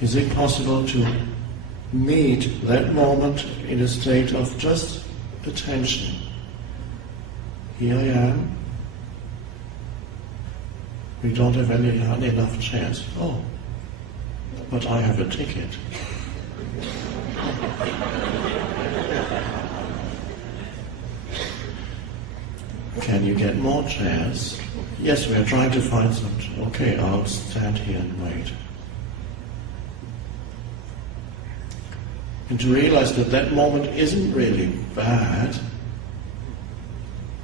Is it possible to meet that moment in a state of just attention? Here I am. We don't have enough chairs. Oh, but I have a ticket. Can you get more chairs? Yes, we are trying to find some. Okay, I'll stand here and wait. And to realize that that moment isn't really bad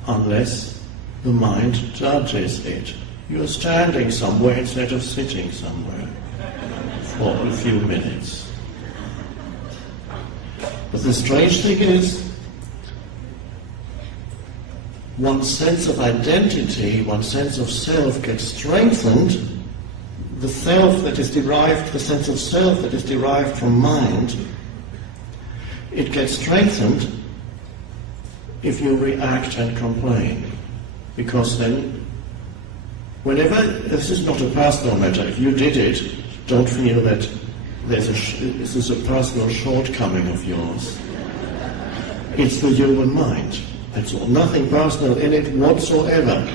unless the mind judges it. You're standing somewhere instead of sitting somewhere for a few minutes. But the strange thing is, one's sense of identity, one's sense of self gets strengthened. The self that is derived, the sense of self that is derived from mind, it gets strengthened if you react and complain. Because then, whenever, this is not a personal matter, if you did it, don't feel that this is a personal shortcoming of yours. It's the human mind. That's all. Nothing personal in it whatsoever.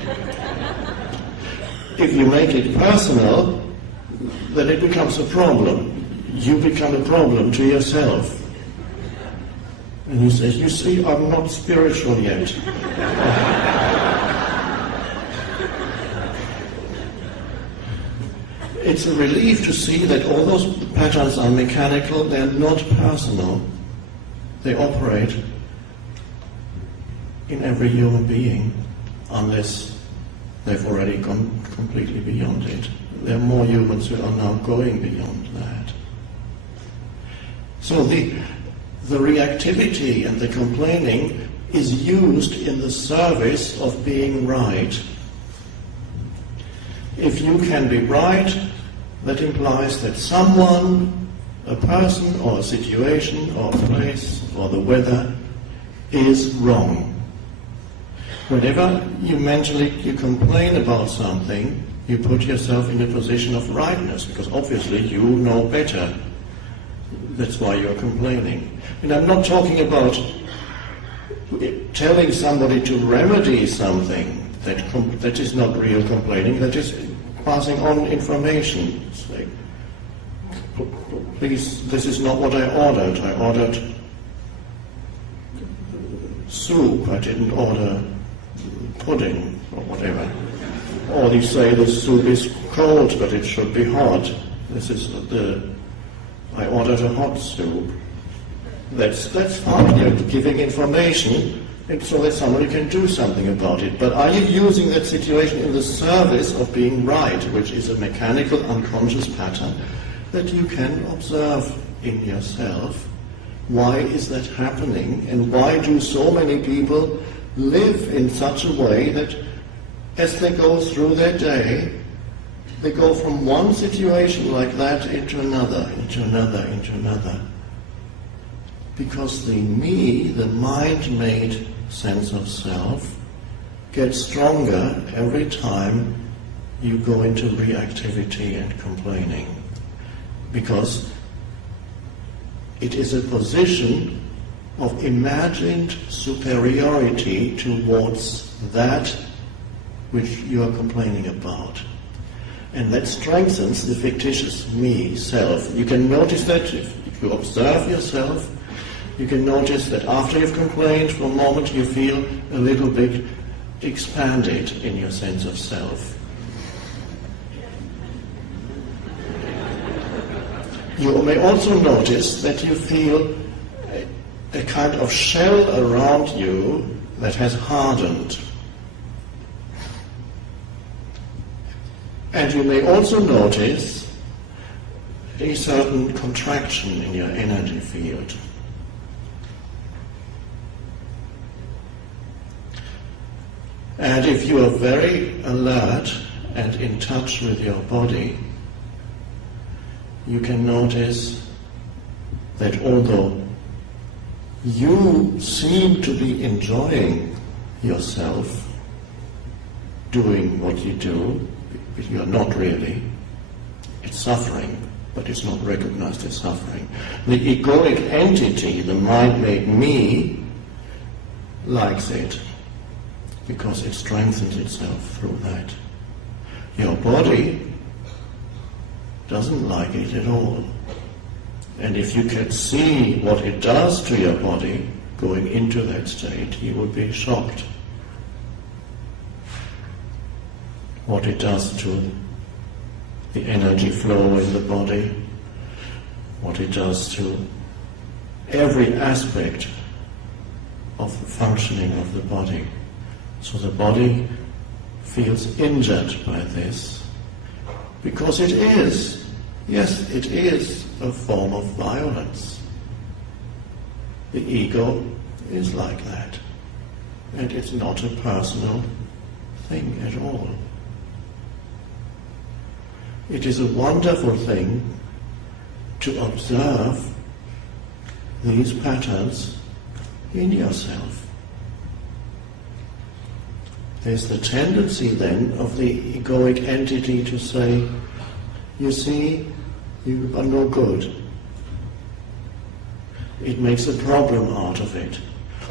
If you make it personal, then it becomes a problem. You become a problem to yourself. And he says, you see, I'm not spiritual yet. It's a relief to see that all those patterns are mechanical, they're not personal. They operate in every human being, unless they've already gone completely beyond it. There are more humans who are now going beyond that. So the reactivity and the complaining is used in the service of being right. If you can be right, that implies that someone, a person or a situation or a place or the weather is wrong. Whenever you complain about something, you put yourself in a position of rightness, because obviously you know better. That's why you're complaining. And I'm not talking about telling somebody to remedy something. That is not real complaining. That is passing on information. It's like, please, this is not what I ordered. I ordered soup. I didn't order pudding or whatever. Or you say the soup is cold, but it should be hot. I ordered a hot soup. That's fine. You're giving information, and so that somebody can do something about it. But are you using that situation in the service of being right, which is a mechanical, unconscious pattern that you can observe in yourself? Why is that happening? And why do so many people live in such a way that as they go through their day, they go from one situation like that into another, into another, into another? Because the me, the mind-made sense of self, gets stronger every time you go into reactivity and complaining. Because it is a position of imagined superiority towards that which you are complaining about. And that strengthens the fictitious me, self. You can notice that if you observe yourself. You can notice that after you've complained, for a moment you feel a little bit expanded in your sense of self. You may also notice that you feel a kind of shell around you that has hardened. And you may also notice a certain contraction in your energy field. And if you are very alert and in touch with your body, you can notice that although you seem to be enjoying yourself doing what you do, but you are not really. It's suffering. but it's not recognized as suffering. The egoic entity, the mind-made me, likes it because it strengthens itself through that. Your body doesn't like it at all. And if you can see what it does to your body going into that state, you would be shocked. What it does to the energy flow in the body, what it does to every aspect of the functioning of the body. So the body feels injured by this, because it is, yes, it is a form of violence. The ego is like that, and it's not a personal thing at all. It is a wonderful thing to observe these patterns in yourself. There's the tendency then of the egoic entity to say, you see, you are no good. It makes a problem out of it.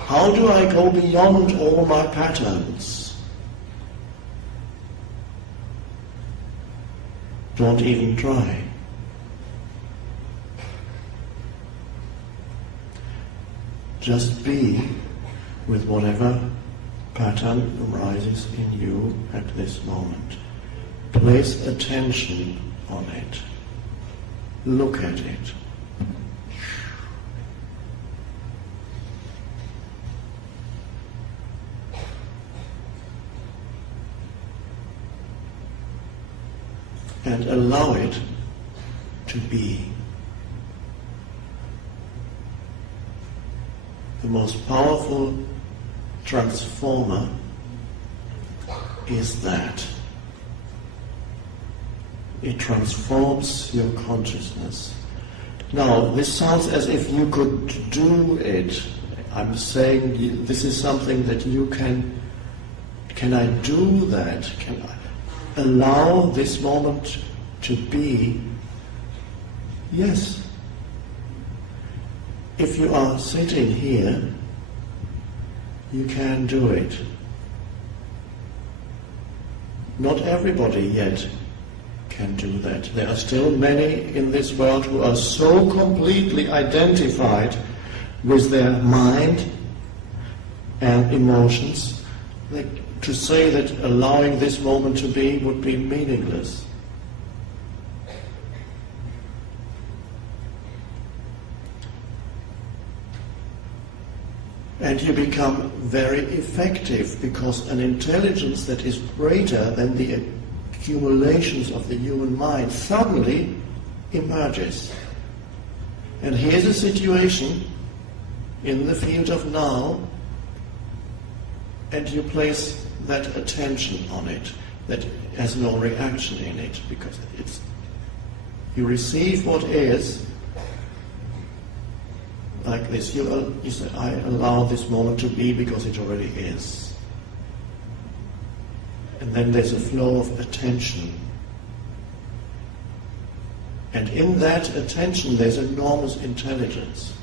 How do I go beyond all my patterns? Don't even try. Just be with whatever pattern arises in you at this moment. Place attention on it. Look at it. And allow it to be. The most powerful transformer is that. It transforms your consciousness. Now, this sounds as if you could do it. I'm saying this is something that you can. Can I do that? Can I allow this moment to be? Yes. If you are sitting here, you can do it. Not everybody yet can do that. There are still many in this world who are so completely identified with their mind and emotions that to say that allowing this moment to be would be meaningless. And you become very effective because an intelligence that is greater than the accumulations of the human mind suddenly emerges. And here's a situation in the field of now, and you place that attention on it, that has no reaction in it, because you receive what is, like this. You say, I allow this moment to be because it already is. And then there's a flow of attention. And in that attention there's enormous intelligence.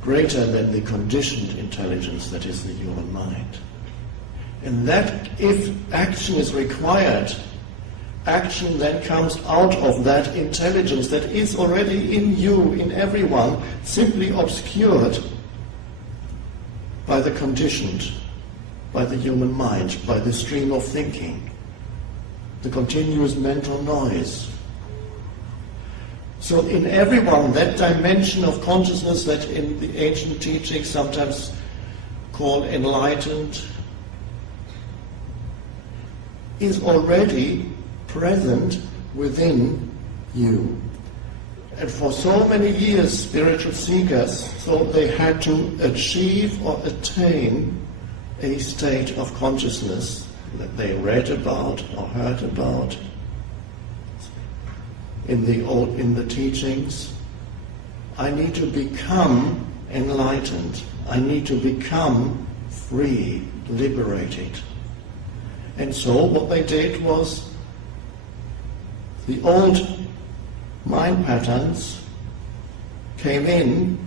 Greater than the conditioned intelligence that is the human mind. And that, if action is required, action then comes out of that intelligence that is already in you, in everyone, simply obscured by the conditioned, by the human mind, by the stream of thinking, the continuous mental noise. So in everyone, that dimension of consciousness that in the ancient teachings sometimes called enlightened is already present within you. And for so many years, spiritual seekers thought they had to achieve or attain a state of consciousness that they read about or heard about in the teachings. I need to become enlightened. I need to become free, liberated. And so what they did was the old mind patterns came in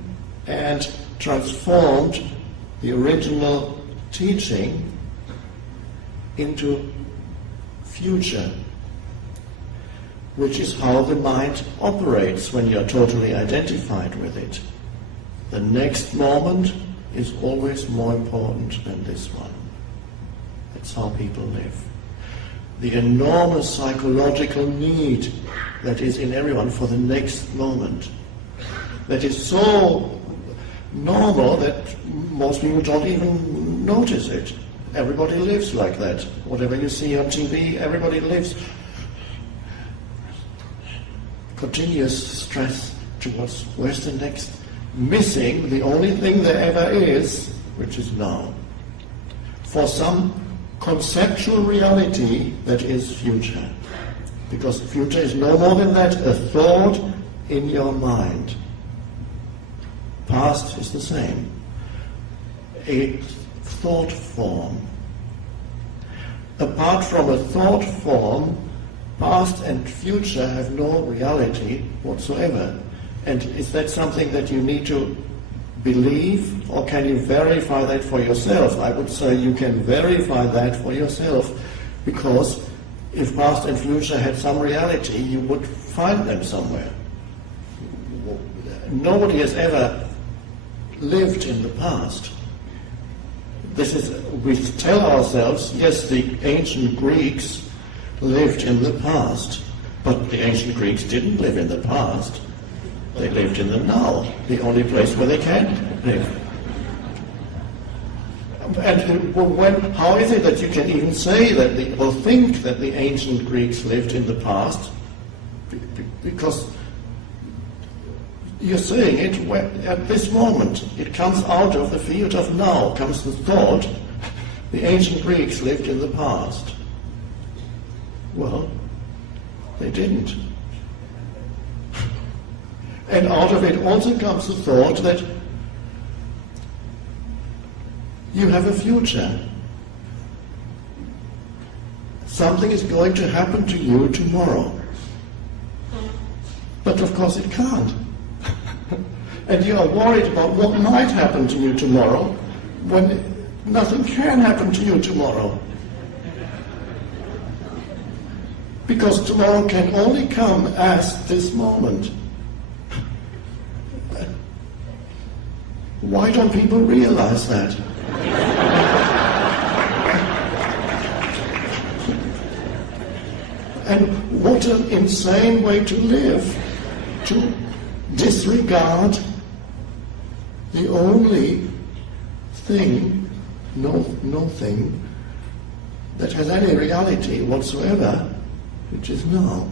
and transformed the original teaching into future, which is how the mind operates when you're totally identified with it. The next moment is always more important than this one. That's how people live. The enormous psychological need that is in everyone for the next moment, that is so normal that most people don't even notice it. Everybody lives like that. Whatever you see on TV, everybody lives. Continuous stress towards where's the next, missing the only thing there ever is, which is now. For some conceptual reality that is future. Because future is no more than that, a thought in your mind. Past is the same. A thought form. Apart from a thought form, past and future have no reality whatsoever. And is that something that you need to believe, or can you verify that for yourself? I would say you can verify that for yourself, because if past and future had some reality, you would find them somewhere. Nobody has ever lived in the past. This is, we tell ourselves, yes, the ancient Greeks lived in the past, but the ancient Greeks didn't live in the past. They lived in the now, the only place where they can live. And how is it that you can even say that, or think that the ancient Greeks lived in the past? Because you're saying it at this moment. It comes out of the field of now, comes the thought, the ancient Greeks lived in the past. Well, they didn't. And out of it also comes the thought that you have a future. Something is going to happen to you tomorrow. But of course it can't. And you are worried about what might happen to you tomorrow when nothing can happen to you tomorrow. Because tomorrow can only come as this moment. Why don't people realize that? And what an insane way to live, to disregard the only thing, no thing, that has any reality whatsoever, which is now.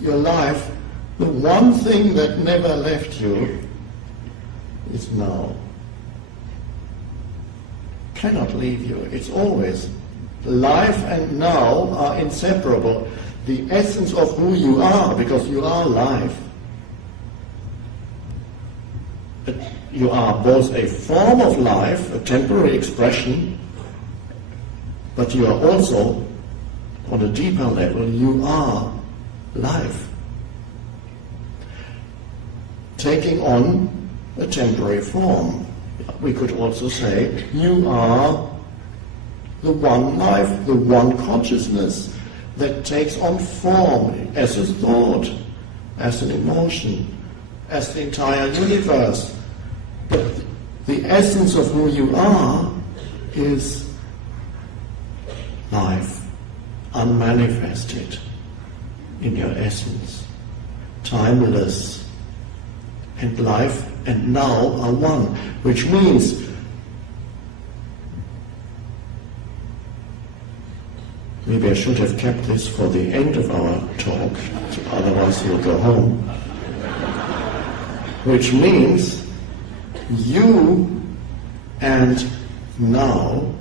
Your life, the one thing that never left you, is now. Cannot leave you. It's always. Life and now are inseparable. The essence of who you are, because you are life. You are both a form of life, a temporary expression, but you are also, on a deeper level, you are life. Taking on a temporary form. We could also say, you are the one life, the one consciousness that takes on form as a thought, as an emotion, as the entire universe. But the essence of who you are is life, unmanifested in your essence, timeless. And life and now are one, which means maybe I should have kept this for the end of our talk, otherwise you'll go home. Which means you and now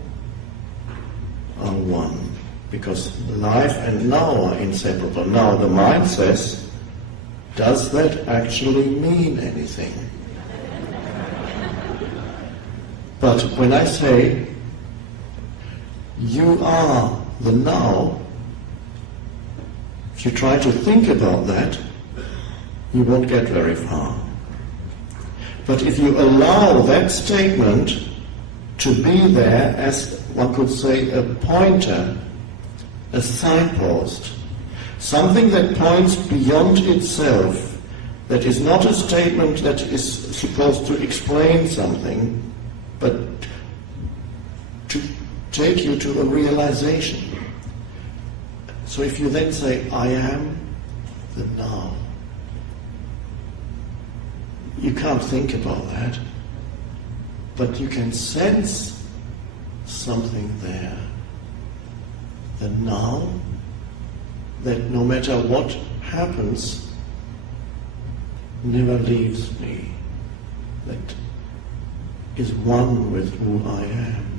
are one, because life and now are inseparable. Now the mind says, does that actually mean anything? But when I say, you are the now, If you try to think about that, you won't get very far. But if you allow that statement to be there as, one could say, a pointer, a signpost, something that points beyond itself, that is not a statement that is supposed to explain something, but to take you to a realization. So if you then say, I am the now, you can't think about that, but you can sense something there. The now, that no matter what happens, never leaves me, that is one with who I am.